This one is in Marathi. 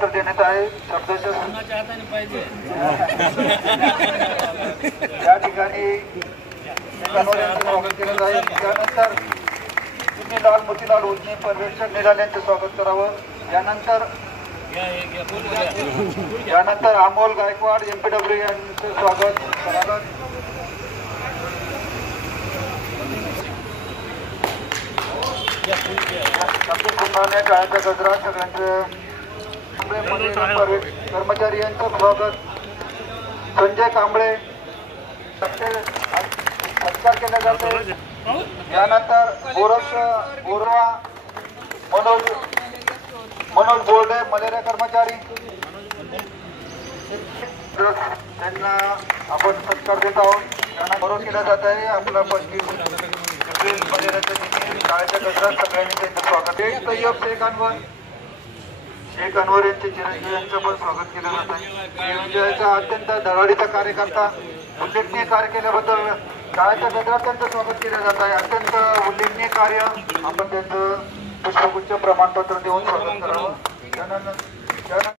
प्रमाणपत्र देण्यात आहे. शब्दाच्या या ठिकाणी स्वागत केलं जाईल. त्यानंतर लाल मोतीलाल उजनी पर्यवेक्षक निराल यांचे स्वागत करावं. यानंतर अमोल गायकवाड MPW यांचे स्वागत करावं. टाळ्याचा गजरा सगळ्यांचं कर्मचारी यांचं स्वागत. संजय कांबळे सत्कार केला जातो. यानंतर बोरवा मनोज बोर्डे मलेरिया कर्मचारी त्यांना आपण सत्कार देत आहोत. त्यांना बरोबर केला जात आहे. आपला 25 मलेरियाच्या शाळेच्या गजरात सगळ्यांनी त्यांचं स्वागत आहे. तय्यब शेख अनवर यांचे चिरंजीव यांचं पण स्वागत केलं जात आहे. विजयाचा अत्यंत धडाडीचा कार्यकर्ता उल्लेखनीय कार्य केल्याबद्दल शाळेच्या गजरात त्यांचं स्वागत केलं जात आहे. अत्यंत उल्लेखनीय कार्य आपण त्यांचं पुष्पगुच्छ प्रमाणपत्र देऊन स्वागत करावं. त्यानंतर ला